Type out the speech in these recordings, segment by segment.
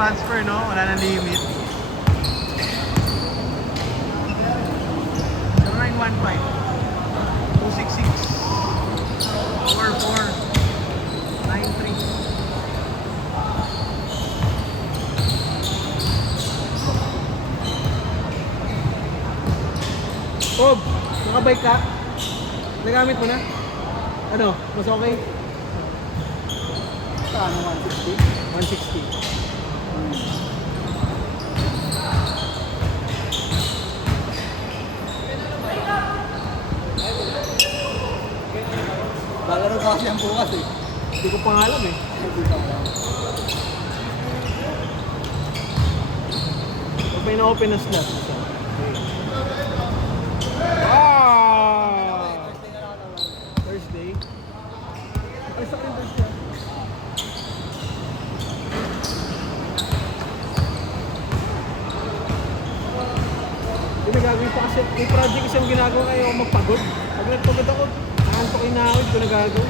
transfer, no? Wala na limit. 0915 266 4493. Bob, nakabike ka? Nagamit mo na? Ano? Mas okay? Saan? 160? 160. Lalaro kasi ang bukas eh. Hindi ko pa alam eh. Hindi pa alam. Pag may na-open na slot. Wow! Thursday? Ay, sa akin Thursday. Hindi may gagawin pa kasi. May project isang ginagawa kayo magpagod. Pag nagpagod ako, nakantokin na ako, hindi ko nagagawin.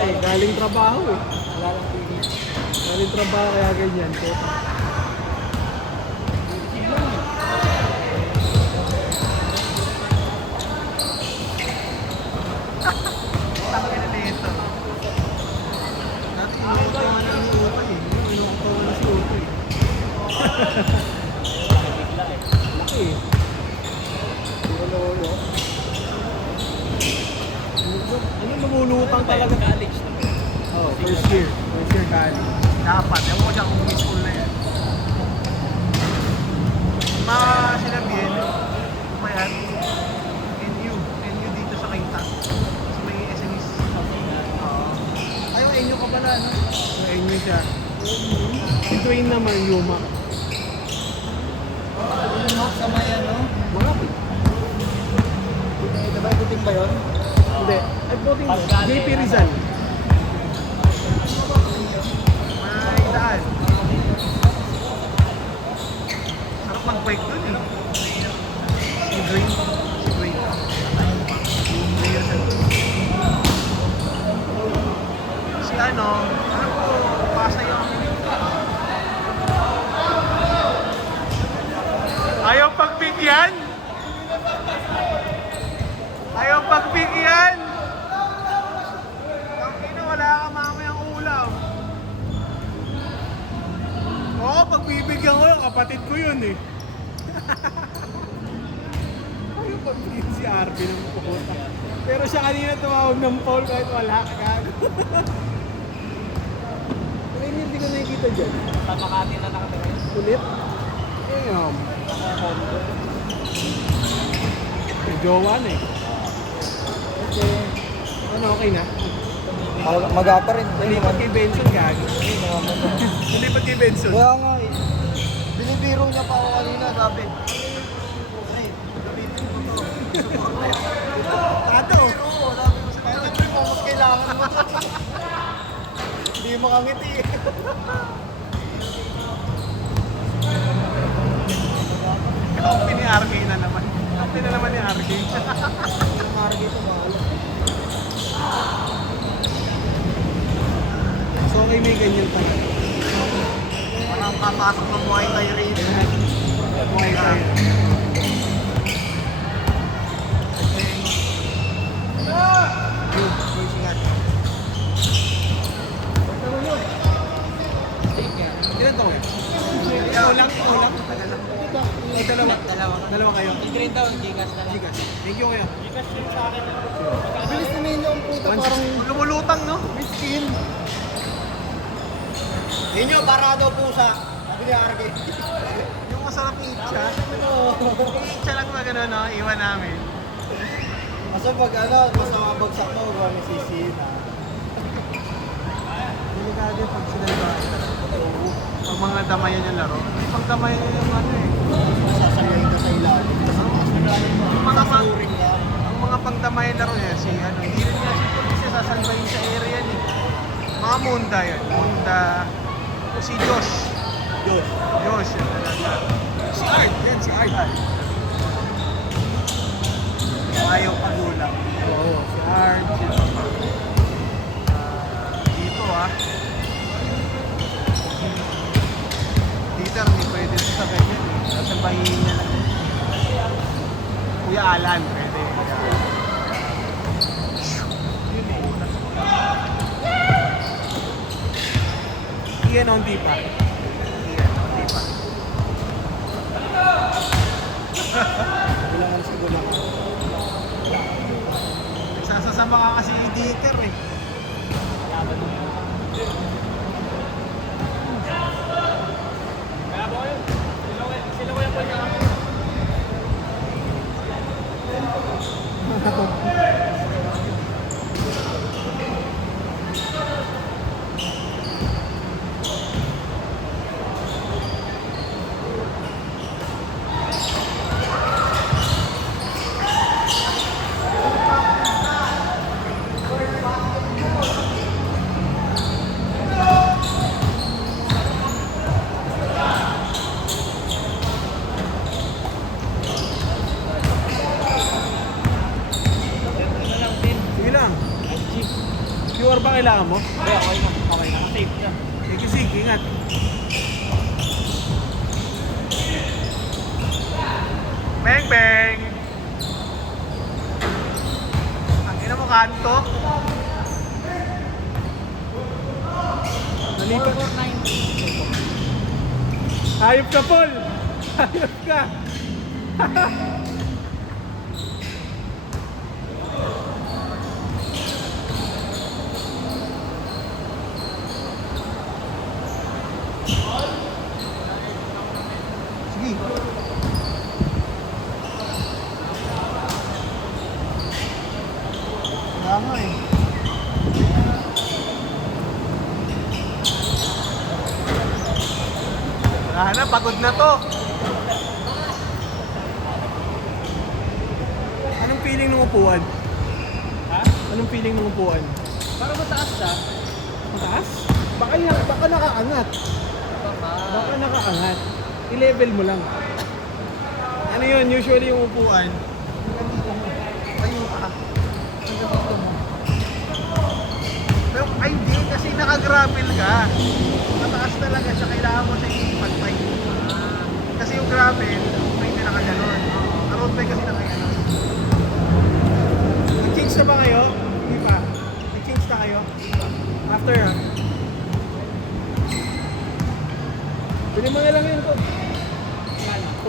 Ay, galing trabaho eh. Wala lang tingin. Galing trabaho kaya ganyan. So, tangin na nito. Dati inuuto nga lang ni Uto eh. Inuuto nga lang si Uto eh. Laki eh. Lolo. Ano lumulutang talaga? College naman. Oh, first year. First year college. Dapat. Ewan ko dyan kung may school na yan. Sinabihin, kumayan, NU dito sa Kainta. Kasi may SMEs. Ay, inyo ka pala, no? So, NU siya. Si Twain naman, Yuma. Yung sa may ano? Malapit. Diba ikuting ba yun? Hindi. Ay, voting mo. JP Rizal. May daan. Sarap mag-bike dun eh. Si Dwayne. Si Dwayne. Yung player sa si ano ko, pasa yung ayaw pagbigyan. Ayaw pagbigyan. Tangina, wala ka mamayang ulam. Oo, pagbibigyan ko yung kapatid ko yun eh. Ayaw pagbigyan si Arby ng pupunta. Pero siya kanina tumawag ng Paul kahit wala ka gago. Pero hindi ko nakikita dyan. Sa Makati na nakatira. Ulit? Damn. May jowa na eh. Okay. Ano, okay na? Mag-apa rin. Nalipat kay Benson, gago. Nalipat kay Benson. Kaya nga eh. Binibiro niya pa ako kanina, sabi. Ay, gamitin mo to. Tato! Oo, sabi ko sa kanya, trip mo, mas kailangan mo. Hindi makangiti eh. Kampi ni RK na naman. Kampi na naman ni RK. Yung marga ito, mahal. So, okay, may ganyan pa. Parang papasok ng buhay tayo rin. Buhay tayo. Yun, singat. Ilan to? Ikaw lang? Ikaw lang? Tagal lang. Ay, dalawa kayo. Green daw, Gcash na lang. Gigas. Thank you kayo. Gcash yung sa akin. Bilis na ninyo ang puta, parang Lumulutang, no? miskin. Ninyo, para daw pusa. Sabi ni Arge. Yung masarap itcha. Itcha lang ba gano'n, no? Iwan namin. Kaso pag ano, mas nakabagsak mo, huwag may sisihin ha. Delikado yung pag sila ba? Pag mga damayan yung laro. Pag damayan yung ano eh. Sasalayin ka sa ilalim. Yung mga Masuring lang. ang mga pangdamayan laro niya, si ano, hindi rin nga si police sasalbayin sa area yan eh. Mga Munda yun. Munda. Si Josh. Diyos. Josh yun talaga. Si Art. Yan si Art. ayaw pagulang. Oo, si Arch. Dito Dito hindi pwede ito sa ganyan eh. Nasa bahihin niya lang. Kuya Alan, pwede. Yun eh. Iyan onti pa. Iyan, hindi pa. Kailangan siguro lang. Nagsasasama ka kasi ni Dieter eh. Kaya ba kayo? Sila ko yung pagka. Sige lang. QR ba kailangan mo? Hindi, okay na. Okay na. Safe na. Sige, sige, ingat. Beng beng! Ang ina mo kanto? Nalipat. 490. Hayop ka, Paul! Hayop ka! Sige. Kaya nga eh. Wala na, pagod na to. Anong feeling ng upuan? Ha? Anong feeling ng upuan? Para mataas siya. Mataas? Baka nakaangat. Baka nakaangat. I-level mo lang. Ano yun? Usually yung upuan. Ayun ka. Pero ay hindi, kasi naka-gravel ka. Mataas talaga siya, kailangan mo siya ipagpay. Kasi yung gravel, may hindi nakaganon. Ang road bike kasi nakaganon. Nag-change na ba kayo? Hindi pa. Nag-change na kayo? After ha? Bili mo na lang yun to.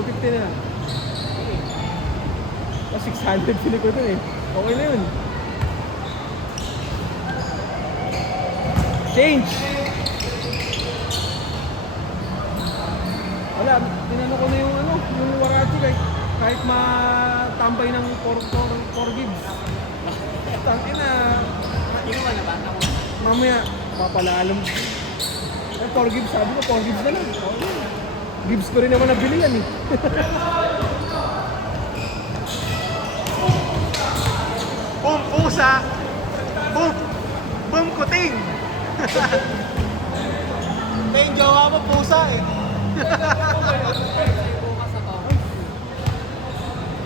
250 na lang. Oh, 600 pili ko dun eh. Okay na yun. Change! Wala, tinano ko na yung ano, yung Warachi kahit matambay ng 4 gigs. Tangin na, Kinuha na ba? mamaya, papalaalam. 4 gigs, sabi ko 4 gigs na lang. Gigs ko rin naman nabili yan eh. Boom pusa! Boom! Boom kuting! May yung jowa mo pusa eh.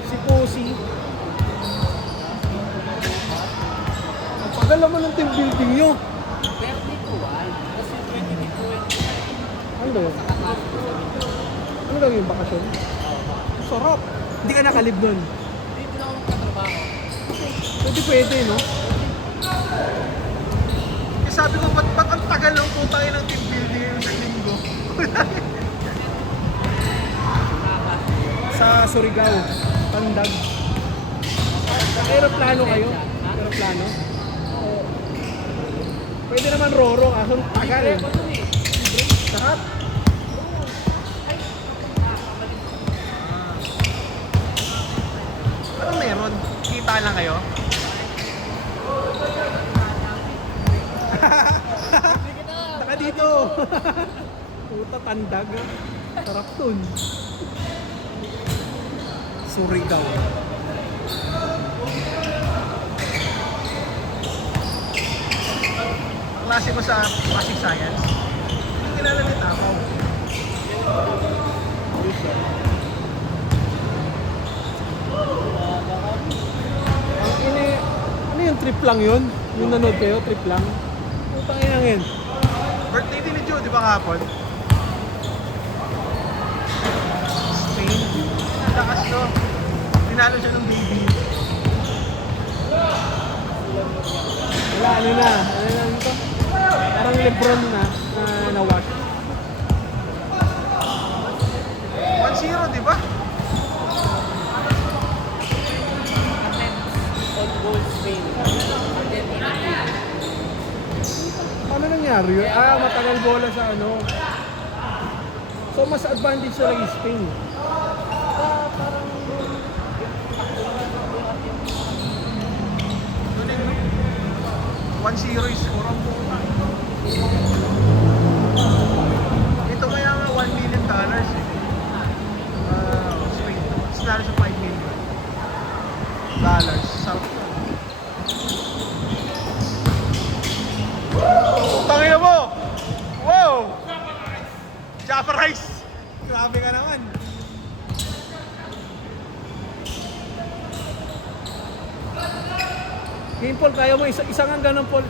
Si Pussy. Ang tagal naman ng team building nyo. 32 Tapos yung 2020. Ano ba yun? Ano daw yung bakasyon? Sarap. Hindi ka nakalib nun. Dito na ako magkatrabaho. Pwede, no? Eh sabi ko, ba't ang tagal ng putangin ng team building yung isang linggo? Sa Surigao. Tandag. Aeroplano kayo? Aeroplano? Oo. Pwede naman Roro, kaso tagal eh. Sarap. Anong meron? Kita lang kayo? Taka dito. Puta tandag. Sarap dun. Surigao. Klase mo sa basic science? Hindi kilala ni Takaw. trip lang yun. Yung nanood kayo, trip lang. Putang ina yan. Birthday din ni Joe, di ba kahapon? Spain. Lakas no. Tinalo siya ng baby. Wala, ano na ito? Parang Lebron na wash. 1-0, di ba? On goal Spain. Ano nangyari yun? Matagal bola sa ano. So, mas advantage na lang yung Spain. Tuloy, no? 1-0 is score ang puta. Ito kaya nga $1 million eh. Spain. Sinalo siya $5 million. Sarap na. Tangina mo! Wow! Jaffa Rice! Grabe ka naman. Game Paul, kaya mo isang ang ganun, Paul.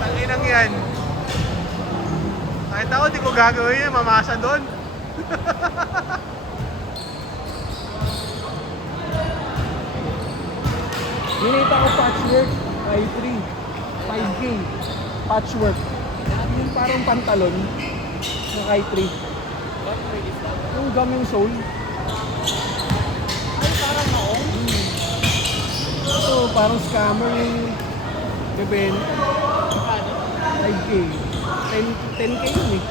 Tanginang yan. Kahit ako, di ko gagawin yan. Mamasa doon. Hinita ko patchwork, i3, 5K, patchwork. Yung parang pantalon ng i3. What grade is that? Yung gum yung sole. Ay, parang maong. Ito, parang scammer yung bebenta. Paano? 5K. 10K yun eh.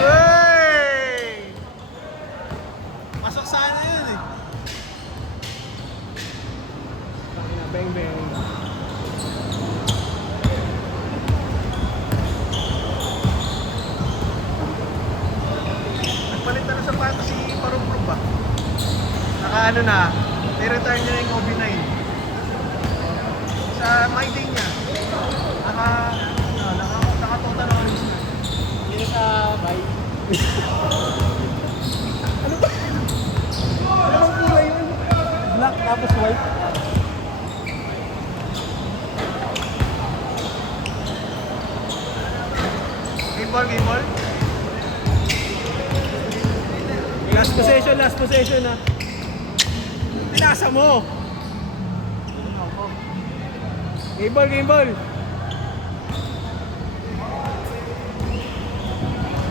Hey! Pasok sana yun eh. Bang bang. Nagpalit na ng sapatos si Parumprum ba? Naka ano na, ni-retire niya na yung OB9. Sa my day niya, naka-total na alis na. Hindi na sa bay. Ano bang kulay yun? Black tapos white. Game ball. Last possession na. Pinasa mo. Game ball.